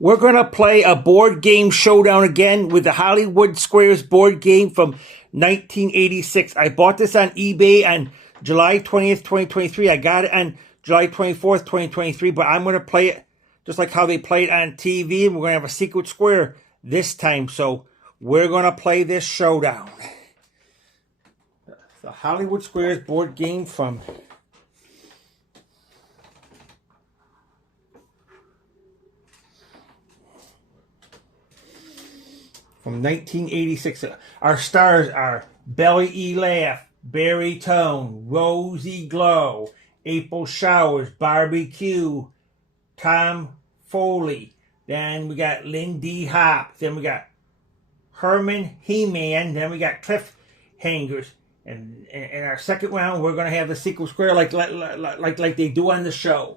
We're going to play a board game showdown again with the Hollywood Squares board game from 1986. I bought this on eBay on July 20th, 2023. I got it on July 24th, 2023, but I'm going to play it just like how they play it on TV, and we're going to have a secret square this time. So we're going to play this showdown. The Hollywood Squares board game from 1986. Our stars are Belly E. Laugh, Barry Tone, Rosie Glow, April Showers, Barbecue, Tom Foley. Then we got Lindy Hop. Then we got Herman He-Man. Then we got Cliffhangers. And in our second round, we're going to have the secret square like they do on the show.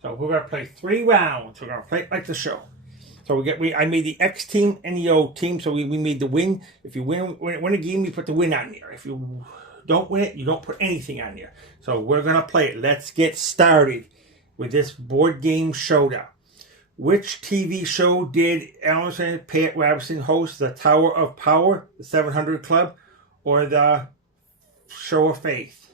So we're going to play 3 rounds. We're going to play it like the show. So I made the X team and the O team. So we made the win. If you win a game, you put the win on there. If you don't win it, you don't put anything on there. So we're going to play it. Let's get started with this board game showdown. Which TV show did Alan and Pat Robertson host? The Tower of Power, the 700 Club, or the Show of Faith?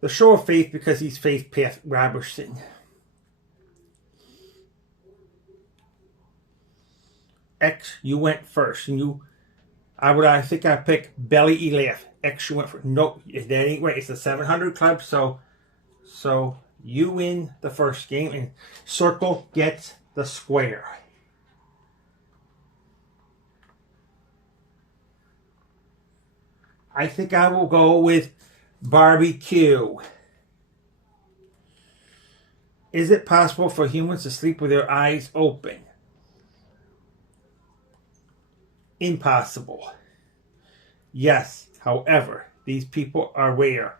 The Show of Faith, because he's Faith Pat Robertson. X, you went first, and I think I picked Belly E. Laugh. X, you went first. Nope, that ain't right. It's the 700 Club, so you win the first game, and Circle gets the square. I think I will go with Barbecue. Is it possible for humans to sleep with their eyes open? Impossible. Yes, however, these people are rare.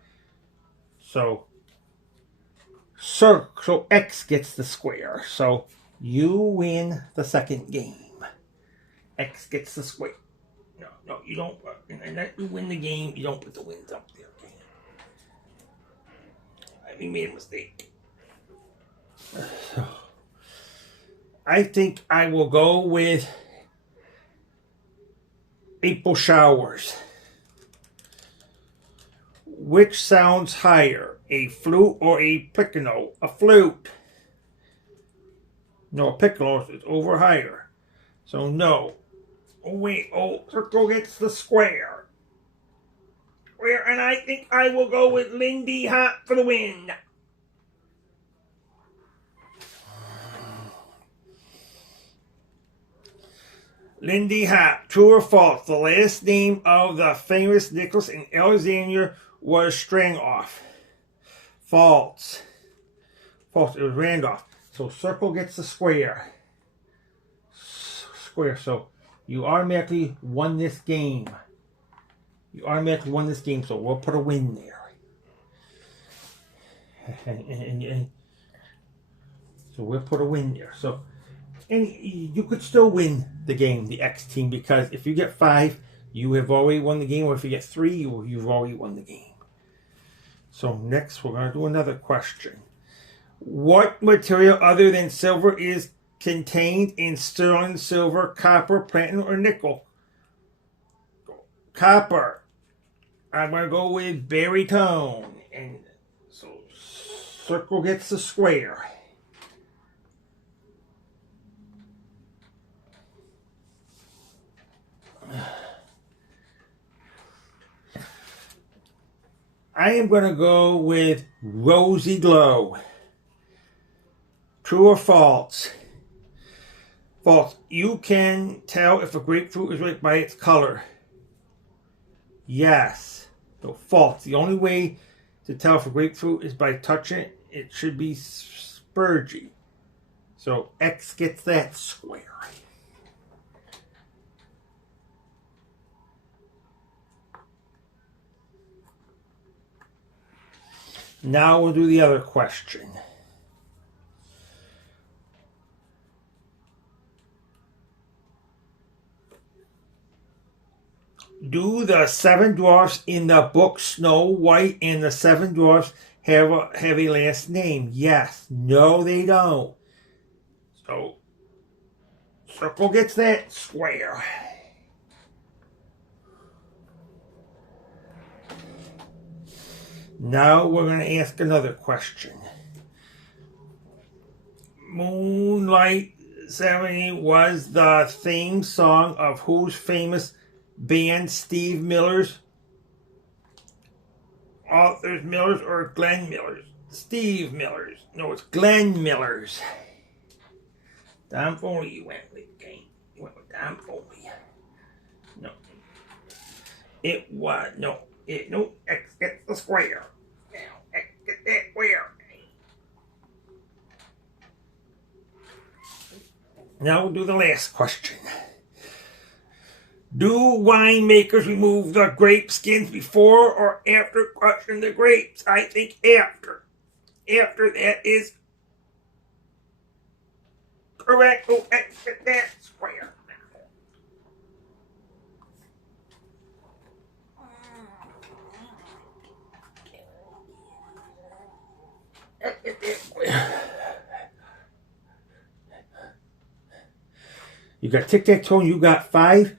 So X gets the square. So you win the second game. X gets the square. No, you don't. And you win the game. You don't put the wins up there. Okay? I made a mistake. So, I think I will go with April Showers. Which sounds higher, a flute or a piccolo? A flute. No, a piccolo is over higher. So no. Oh wait, Circle gets the square. And I think I will go with Lindy Hop for the win. Lindy Hop, true or false? The last name of the famous Nicholas and Alexandria was Strangoff. False. False. It was Randolph. So Circle gets the square. So you automatically won this game. So we'll put a win there. So we'll put a win there. So, and you could still win the game, the X team, because if you get 5, you have already won the game, or if you get 3, you've already won the game. So next, we're going to do another question. What material other than silver is contained in sterling silver, copper, platinum, or nickel? Copper. I'm going to go with baritone. And so Circle gets the square. I am going to go with Rosie Glow. True or false? False. You can tell if a grapefruit is red by its color. Yes. So false. The only way to tell if a grapefruit is by touching it. It should be spurgy. So X gets that square. Now we'll do the other question. Do the 7 dwarfs in the book Snow White and the 7 dwarfs have a last name? Yes. No, they don't. So, circle gets that square. Now we're going to ask another question. Moonlight 70 was the theme song of whose famous band? Steve Miller's, Arthur Miller's, or Glenn Miller's? Steve Miller's. No, it's Glenn Miller's. Tom Foley, you went with game. You went with Tom Foley. No. It was, no. No, X gets the square. Now, X get that square. Now we'll do the last question. Do winemakers remove the grape skins before or after crushing the grapes? I think after. After, that is correct. Oh, X get that square. You got tic-tac-toe and you got 5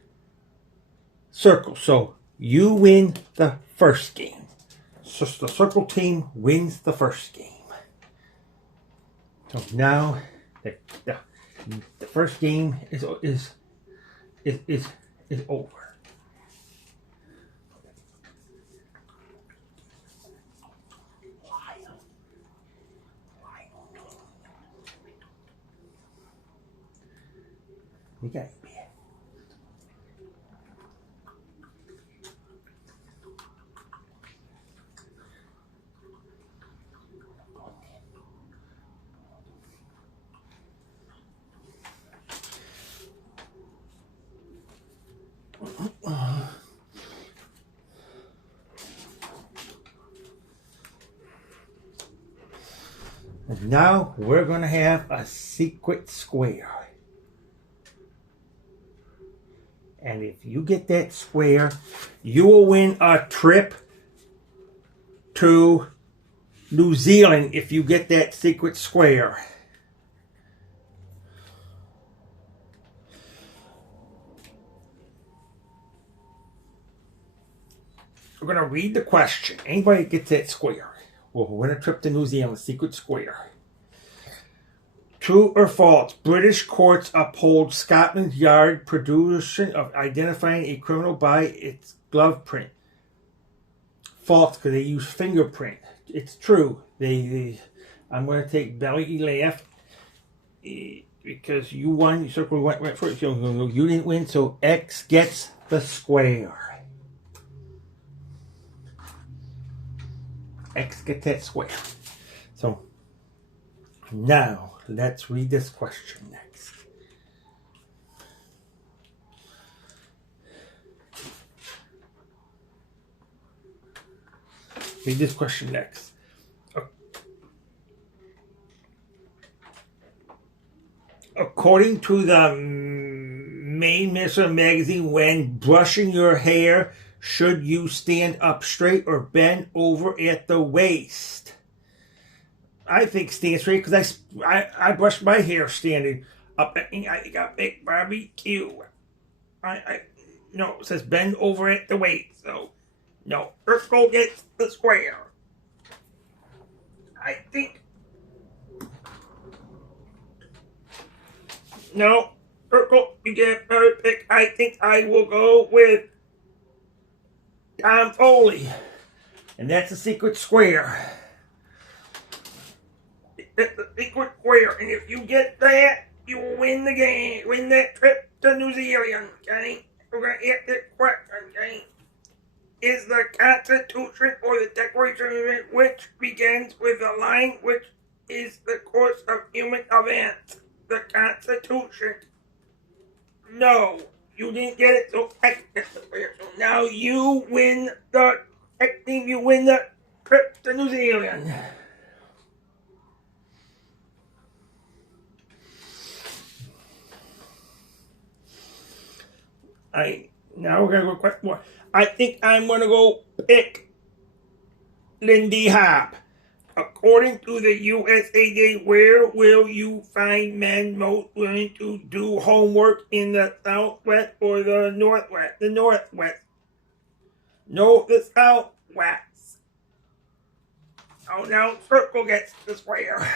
circles. So you win the first game. So the circle team wins the first game. So now the first game is over. You got it. And now we're going to have a secret square. And if you get that square, you will win a trip to New Zealand if you get that secret square. We're going to read the question. Anybody that gets that square will win a trip to New Zealand, secret square. True or false? British courts uphold Scotland Yard production of identifying a criminal by its glove print. False, because they use fingerprint. It's true. I'm going to take belly laugh because you won. You circle went right first. You didn't win, so X gets the square. X gets that square. So now let's read this question next. Read this question next. According to the Main Minister magazine, when brushing your hair, should you stand up straight or bend over at the waist? I think stand straight because I brush my hair standing up. I got big barbecue. No, it says bend over at the waist. So no, Urkel gets the square. I think. No, Urkel, you get a pick. I think I will go with Tom Foley. And that's a secret square. It's a secret square. And if you get that, you will win the game. Win that trip to New Zealand. Okay? We're going to hit this question. Okay? Is the Constitution or the Declaration which begins with a line which is the course of human events? The Constitution. No. You didn't get it, so X gets the square. So now you win the X team, you win the trip to New Zealand. Now we're gonna go question more. I think I'm gonna go pick Lindy Hop According to the USA Today, where will you find men most willing to do homework in the Southwest or the Northwest? The Northwest. No, the Southwest. Oh, now Circle gets the square.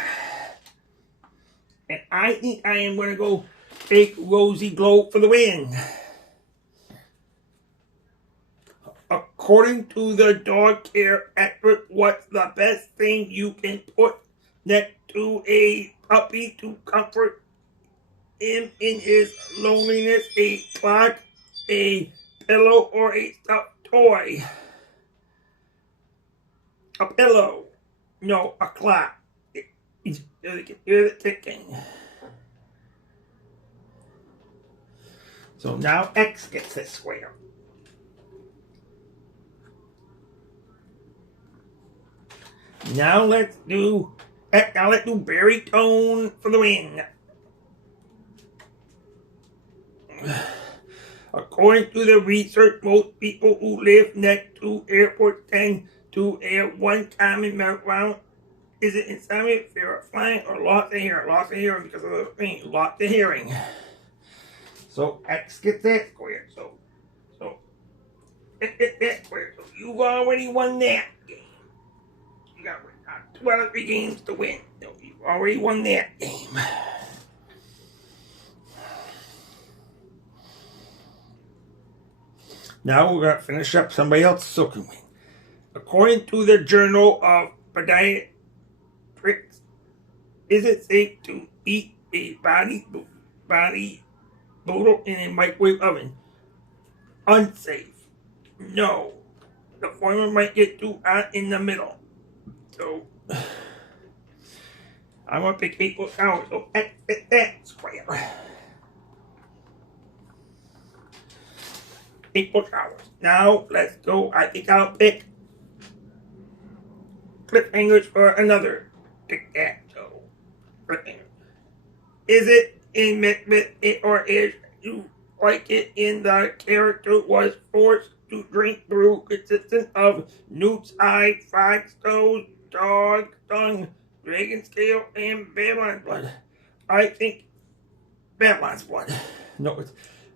And I think I am going to go take Rosy Glow for the win. According to the dog care expert, what's the best thing you can put next to a puppy to comfort him in his loneliness? A clock, a pillow, or a stuffed toy? A pillow. No, a clock. You can hear the ticking. So now X gets this square. Now let's do baritone for the win. According to the research, most people who live next to airports tend to have one common background. Is it insomnia, fear of flying, or loss of hearing? Loss of hearing because of the thing, loss of hearing. So X gets that square. So X gets that square. So you've already won that game. You got 2 out of 3 games to win. So you've already won that game. Now we're going to finish up somebody else's silken wing. According to the Journal of Pediatrics, is it safe to eat a body boodle in a microwave oven? Unsafe. No. The formula might get too hot in the middle. So, I'm going to pick April Showers. So, that square. April Showers. Now, let's go. I think I'll pick cliffhangers for another. Pick that. So, cliffhanger. Is it in Macbeth, or is you like it in the character was forced to drink brew consistent of newt's eye, fried stones, dog tongue, dragon scale, and Babylon's blood? I think Babylon's blood. No, it's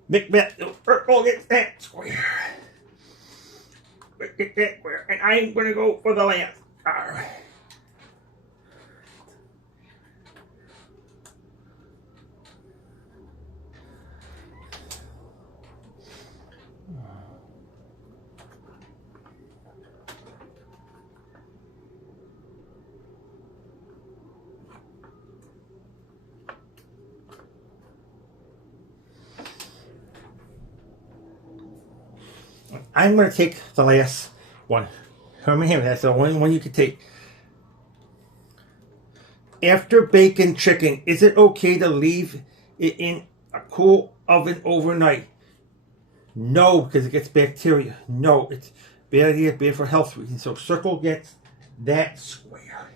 Macbeth. The purple gets that square. Get that square. And I'm going to go for the last card. I'm going to take the last one. That's the only one you can take. After baking chicken, is it okay to leave it in a cool oven overnight? No, because it gets bacteria. No, it's bad idea, bad for health reasons. So Circle gets that square.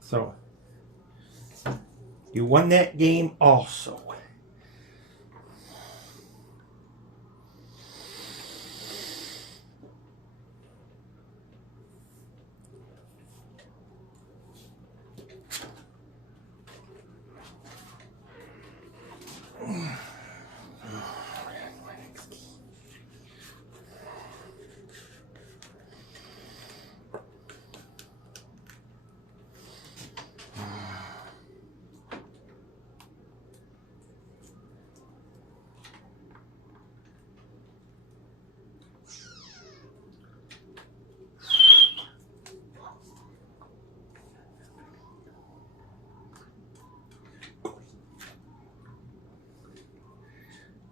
So you won that game also.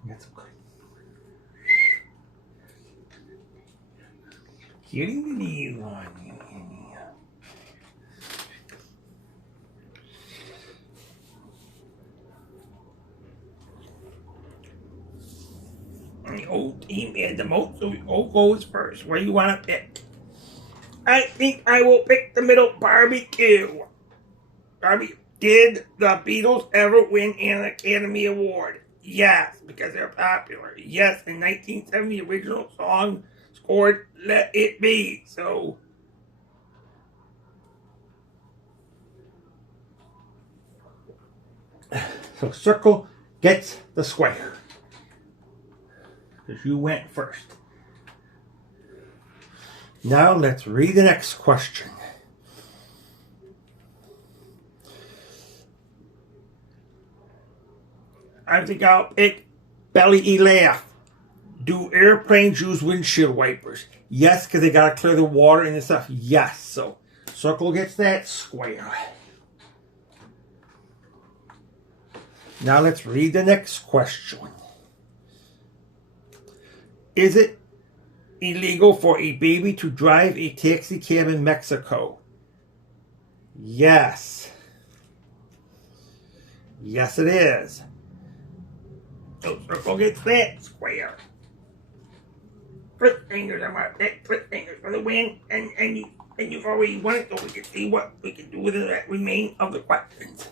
That's okay. Getting the new one. The old team had the most, so O goes first. What do you want to pick? I think I will pick the middle barbecue. Did the Beatles ever win an Academy Award? Yes, because they're popular. Yes, in 1970, the original song scored Let It Be. So circle gets the square. Because you went first. Now let's read the next question. I think I'll pick Belly E Laugh. Do airplanes use windshield wipers? Yes, because they gotta clear the water and stuff. Yes, so circle gets that square. Now let's read the next question. Is it illegal for a baby to drive a taxi cab in Mexico? Yes. Yes, it is. So circle gets that square. Flip fingers, I'm gonna pick flip fingers for the win, and you've already won it, so we can see what we can do with the remaining of the questions.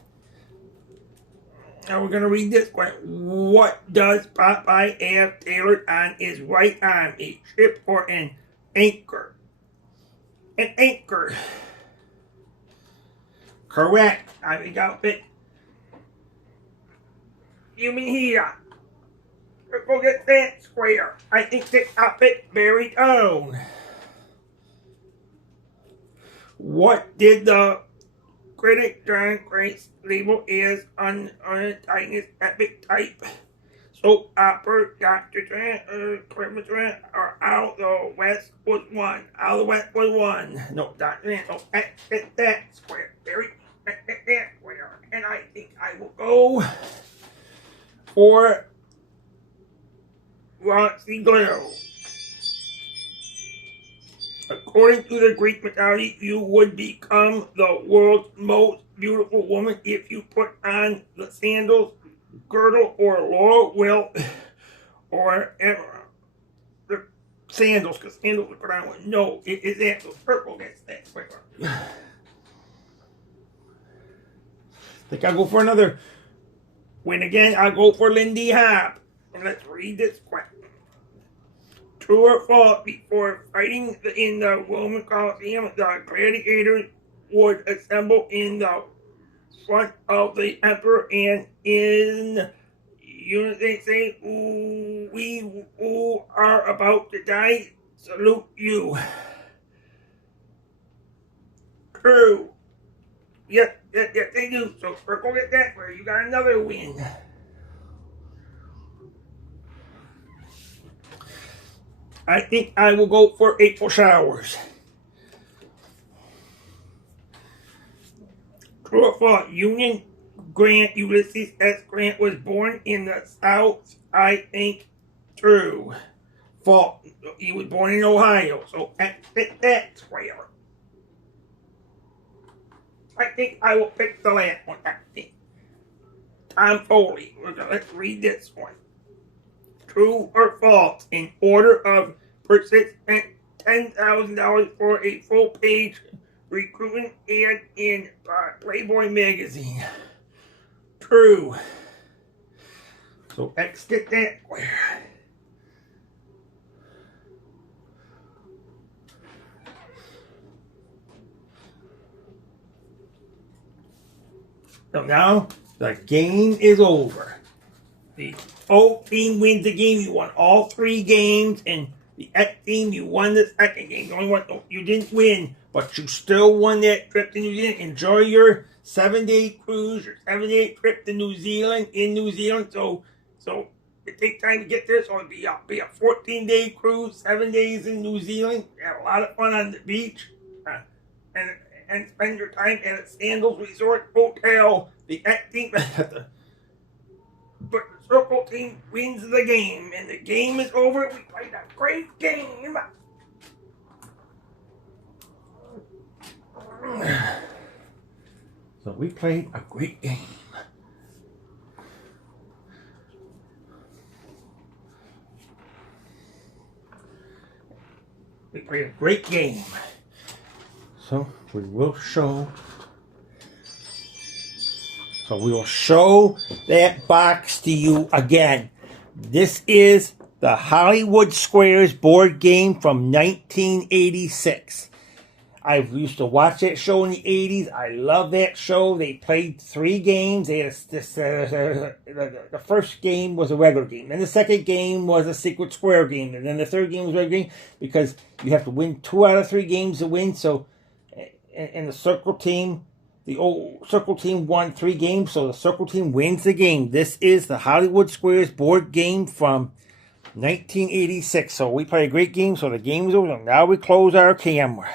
Now we're gonna read this question. What does Popeye have tailored on his right arm? A ship or an anchor? An anchor. Correct. I think I'll pick human here. Go get that square. I think that I'll pick buried own. What did the critic John Grace label as untightened epic type? Soap opera, Dr. Trent, Christmas Trent, or Out the West was one. Out the West was one. No, Dr. Trent, no, that square. Very, that square. And I think I will go for Roxy Glow. According to the Greek mythology, you would become the world's most beautiful woman if you put on the sandals, girdle, or laurel wilt, or the sandals, because sandals are put on one. No, it is that. So purple gets that quicker. I think I'll go for another win again. I'll go for Lindy Hop. And let's read this question. True or false, before fighting in the Roman Colosseum, the gladiators would assemble in the front of the emperor and in unison say, we who are about to die, salute you. True. Yes, they do. So circle get that where you got another win. I think I will go for April showers. True or false? Union Grant, Ulysses S. Grant was born in the South. I think true. False. He was born in Ohio. So that's square. I think I will pick the last one. I think. Tom Foley. Let's read this one. True or false? In order of purchase, spent $10,000 for a full-page recruitment ad in Playboy magazine. True. So X get that square. So now the game is over. The O team wins the game. You won all 3 games, and the X team, you won the second game. The only one you didn't win, but you still won that trip to New Zealand. Enjoy your 7-day cruise, your 7-day trip to New Zealand. In New Zealand, so it takes time to get there. So it'll be a 14-day cruise, 7 days in New Zealand. You have a lot of fun on the beach, and spend your time at a Sandals Resort Hotel. The X team. But the circle team wins the game, and the game is over. We played a great game. So we played a great game. We played a great game. So we will show So we will show that box to you again. This is the Hollywood Squares board game from 1986. I used to watch that show in the 80s. I love that show. They played 3 games. They had the first game was a regular game. Then the second game was a secret square game. And then the third game was a regular game because you have to win 2 out of 3 games to win. So, in the circle team, the old circle team won 3 games. So the circle team wins the game. This is the Hollywood Squares board game from 1986. So we played a great game. So the game is over. Now we close our camera.